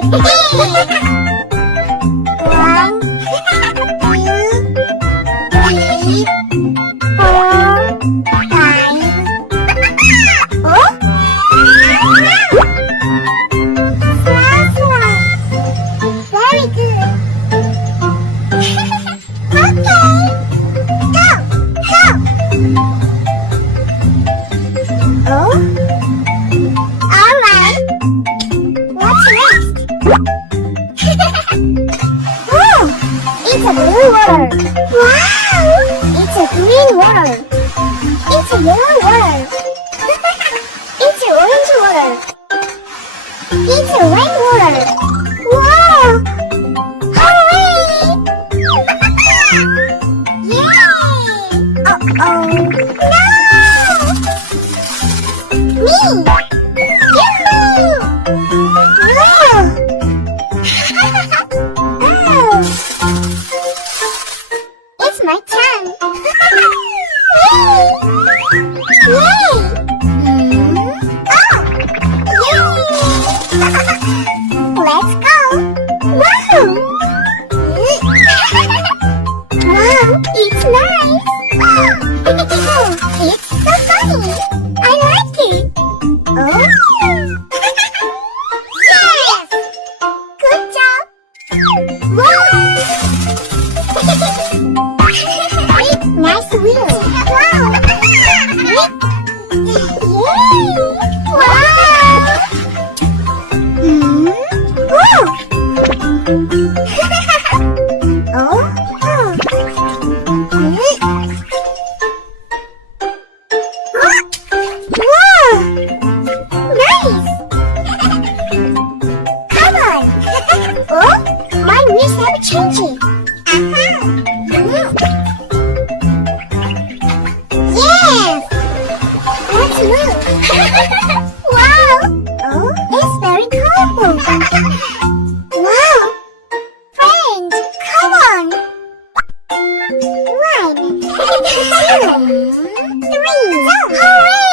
One, two, three, four, five. Oh? Smile, smile. Very good. Okay. Go. Oh? Alright. What's next? Oh! It's a blue water. Wow! It's a green water. It's a yellow water. It's a orange water. It's a red water. Wow! Hooray! Yay! Uh-oh. No! Me! Yahoo! Wow! Oh! It's my turn. Yay! Yay! Oh! Yay! Let's go! Wow! Wow! It's nice! It's so funny! I like it! Oh! Yes! Good job! Wow! Nice wheel! Wow! Yay! Wow! Whoa! Oh! Wow! Nice! Come on! Oh, my wheels have changed. Yes! Let's move. Wow! Oh, it's very colorful. Wow! Friends, come on! 1, 2, 3, hooray!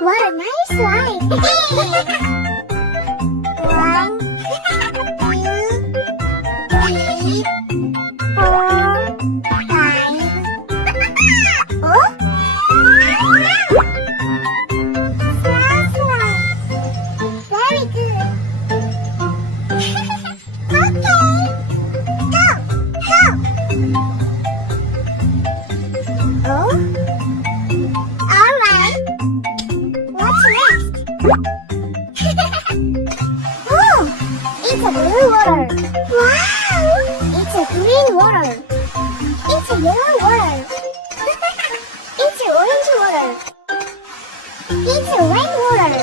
What a nice ride! 1, 2, 3, 4, 5. Oh? Smile, smile. Very good. Okay. Go. Oh? Alright. What's next? Oh! It's a blue water. Wow! It's a green water. It's a yellow water. It's a orange water. It's a red water.